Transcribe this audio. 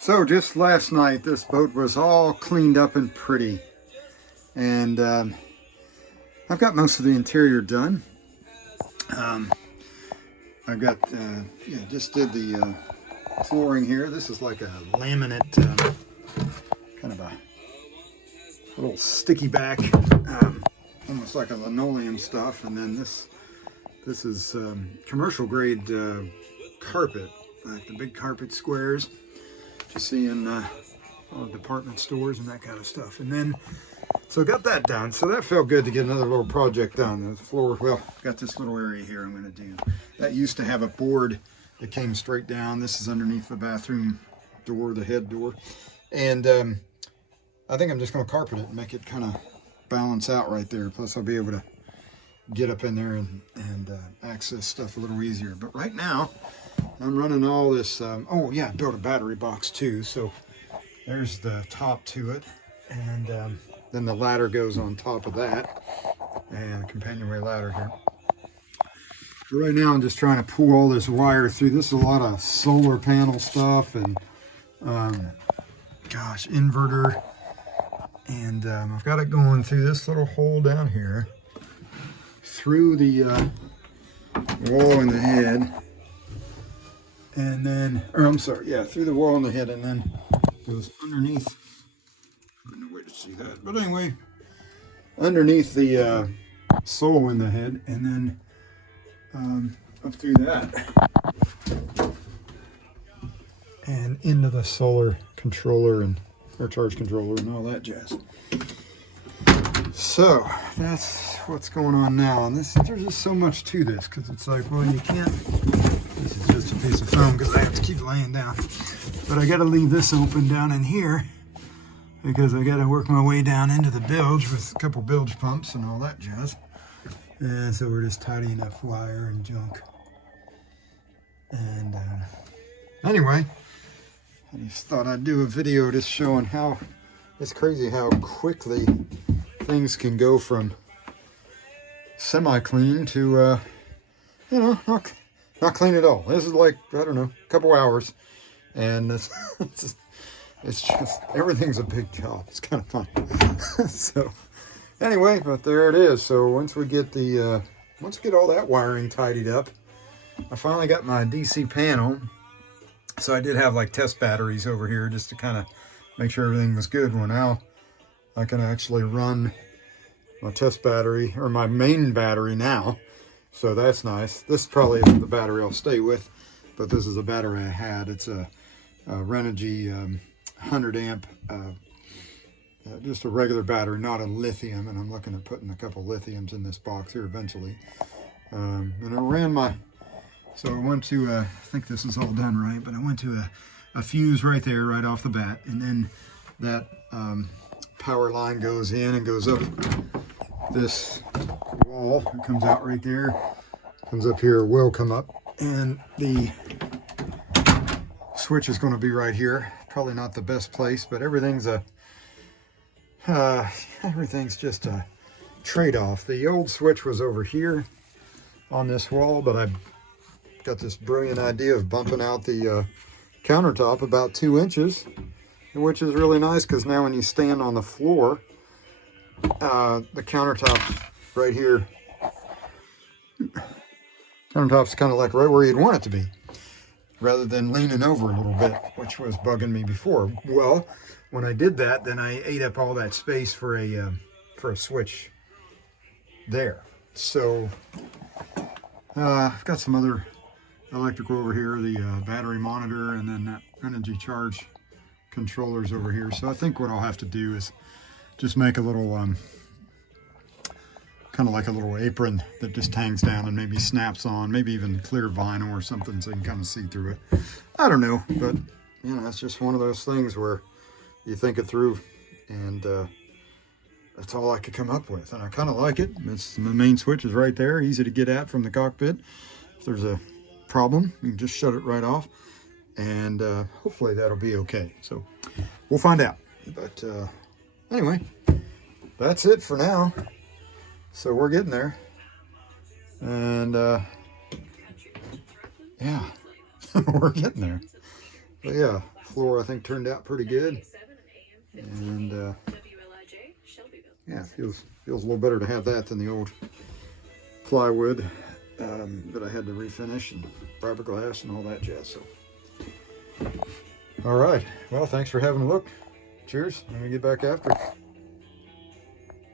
So just last night, this boat was all cleaned up and pretty, and I've got most of the interior done. Um, I've got, just did the flooring here. This is like a laminate, kind of a little sticky back, almost like a linoleum stuff, and then this is commercial grade carpet, like the big carpet squares you see in all department stores and that kind of stuff. And then, so got that done. So that felt good to get another little project done. The floor, well, got this little area here I'm going to do. That used to have a board that came straight down. This is underneath the bathroom door, the head door. And I think I'm just going to carpet it and make it kind of balance out right there. Plus I'll be able to get up in there and access stuff a little easier. But right now, I'm running all this, oh yeah, I built a battery box too, so there's the top to it, and then the ladder goes on top of that, and a companionway ladder here. So right now I'm just trying to pull all this wire through. This is a lot of solar panel stuff, and gosh, inverter, and I've got it going through this little hole down here, through the wall in the head, and then, or I'm sorry, yeah, through the wall in the head, and then goes underneath. I don't know where to see that, but anyway, underneath the sole in the head, and then up through that, and into the solar controller and or charge controller and all that jazz. So that's what's going on now, and there's just so much to this, because it's like, well, you can't. This is just a piece of foam because I have to keep laying down. But I got to leave this open down in here because I got to work my way down into the bilge with a couple bilge pumps and all that jazz. And so we're just tidying up wire and junk. And anyway, I just thought I'd do a video just showing how it's crazy how quickly things can go from semi-clean to, not clean at all. This is like, I don't know, a couple hours. And it's just, everything's a big job. It's kind of fun. So, anyway, but there it is. So once we get all that wiring tidied up, I finally got my DC panel. So I did have like test batteries over here just to kind of make sure everything was good. Well, now I can actually run my test battery, or my main battery now. So that's nice. This probably isn't the battery I'll stay with, but this is a battery I had. It's a Renogy 100 amp, just a regular battery, not a lithium, and I'm looking at putting a couple lithiums in this box here eventually. And I ran my, so I went to, I think this is all done right, but I went to a fuse right there, right off the bat, and then that power line goes in and goes up this wall. It comes out right there, comes up here, will come up, and the switch is going to be right here. Probably not the best place, but everything's just a trade-off. The old switch was over here on this wall, but I got this brilliant idea of bumping out the countertop about 2 inches, which is really nice because now when you stand on the floor, the countertop right here, countertop's kind of like right where you'd want it to be, rather than leaning over a little bit, which was bugging me before. Well, when I did that, then I ate up all that space for a switch there. So I've got some other electrical over here, the battery monitor, and then that energy charge controllers over here. So I think what I'll have to do is just make a little kind of like a little apron that just hangs down and maybe snaps on, maybe even clear vinyl or something so you can kind of see through it. I don't know, but it's just one of those things where you think it through, and that's all I could come up with, and I kind of like it. The main switch is right there, easy to get at from the cockpit. If there's a problem, you can just shut it right off, and hopefully that'll be okay. So we'll find out. But anyway, that's it for now. So we're getting there, and yeah, we're getting there. But yeah, floor I think turned out pretty good. And yeah, feels a little better to have that than the old plywood that I had to refinish, and fiberglass and all that jazz. So, all right, well, thanks for having a look. Cheers. Let me get back after.